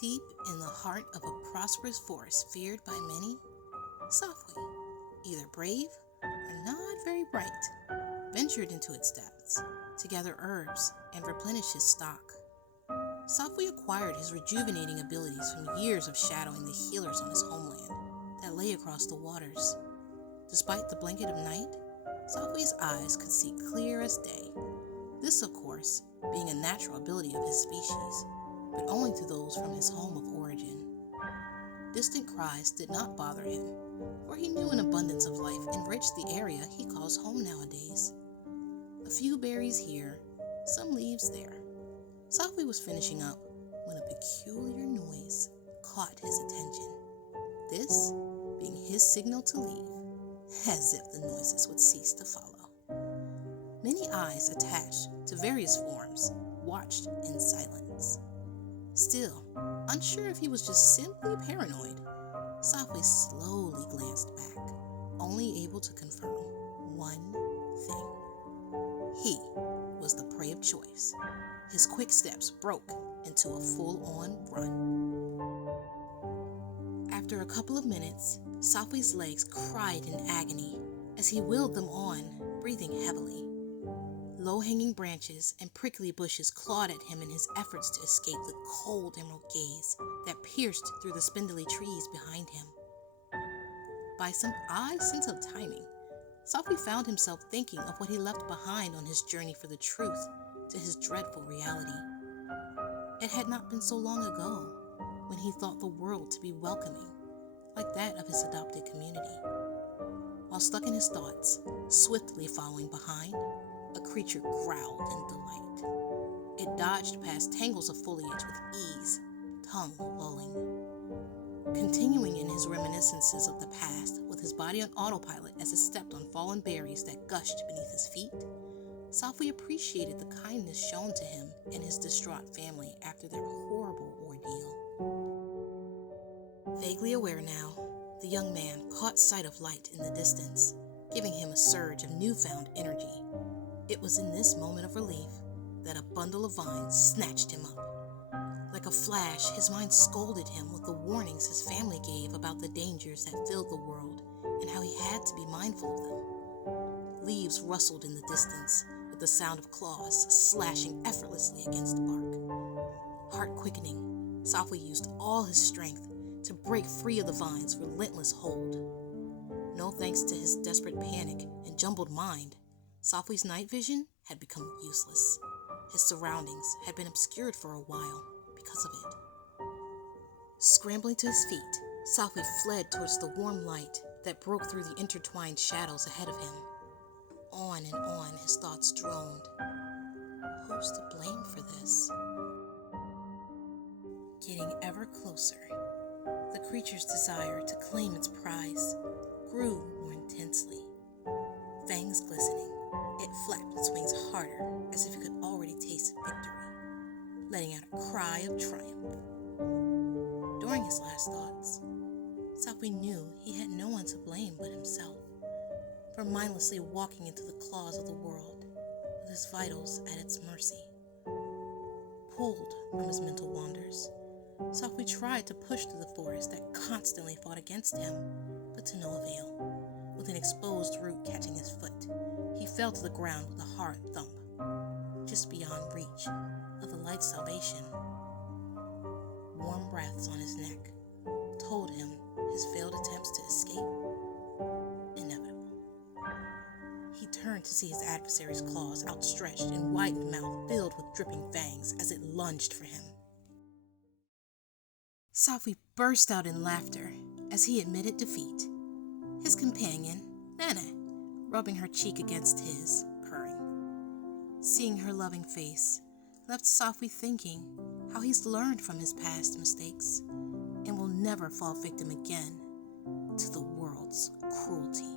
Deep in the heart of a prosperous forest feared by many, Safuy, either brave or not very bright, ventured into its depths to gather herbs and replenish his stock. Safuy acquired his rejuvenating abilities from years of shadowing the healers on his homeland that lay across the waters. Despite the blanket of night, Safuy's eyes could see clear as day. This, of course, being a natural ability of his species, but only to those from his home of origin. Distant cries did not bother him, for he knew an abundance of life enriched the area he calls home nowadays. A few berries here, some leaves there. Safuy was finishing up when a peculiar noise caught his attention, this being his signal to leave, as if the noises would cease to follow. Many eyes attached to various forms watched in silence. Still, unsure if he was just simply paranoid, Safuy slowly glanced back, only able to confirm one thing. He was the prey of choice. His quick steps broke into a full-on run. After a couple of minutes, Safuy's legs cried in agony as he willed them on, breathing heavily. Low-hanging branches and prickly bushes clawed at him in his efforts to escape the cold emerald gaze that pierced through the spindly trees behind him. By some odd sense of timing, Safuy found himself thinking of what he left behind on his journey for the truth to his dreadful reality. It had not been so long ago when he thought the world to be welcoming, like that of his adopted community. While stuck in his thoughts, swiftly following behind, a creature growled in delight. It dodged past tangles of foliage with ease, tongue lolling. Continuing in his reminiscences of the past, with his body on autopilot as it stepped on fallen berries that gushed beneath his feet, Safuy appreciated the kindness shown to him and his distraught family after their horrible ordeal. Vaguely aware now, the young man caught sight of light in the distance, giving him a surge of newfound energy. It was in this moment of relief that a bundle of vines snatched him up. Like a flash, his mind scolded him with the warnings his family gave about the dangers that filled the world and how he had to be mindful of them. Leaves rustled in the distance with the sound of claws slashing effortlessly against bark. Heart quickening, Safuy used all his strength to break free of the vine's relentless hold. No thanks to his desperate panic and jumbled mind, Safuy's night vision had become useless. His surroundings had been obscured for a while because of it. Scrambling to his feet, Safuy fled towards the warm light that broke through the intertwined shadows ahead of him. On and on his thoughts droned. Who's to blame for this? Getting ever closer, the creature's desire to claim its prize grew more intensely. Fangs glistening, it flapped its wings harder as if it could already taste victory, letting out a cry of triumph. During his last thoughts, Safuy knew he had no one to blame but himself for mindlessly walking into the claws of the world with his vitals at its mercy. Pulled from his mental wanders, Safuy tried to push through the forest that constantly fought against him, but to no avail. With an exposed root catching his foot, he fell to the ground with a hard thump, just beyond reach of the light's salvation. Warm breaths on his neck told him his failed attempts to escape inevitable. He turned to see his adversary's claws outstretched and widened mouth filled with dripping fangs as it lunged for him. Safuy burst out in laughter as he admitted defeat. His companion, Nana, rubbing her cheek against his, purring. Seeing her loving face left Safuy thinking how he's learned from his past mistakes and will never fall victim again to the world's cruelty.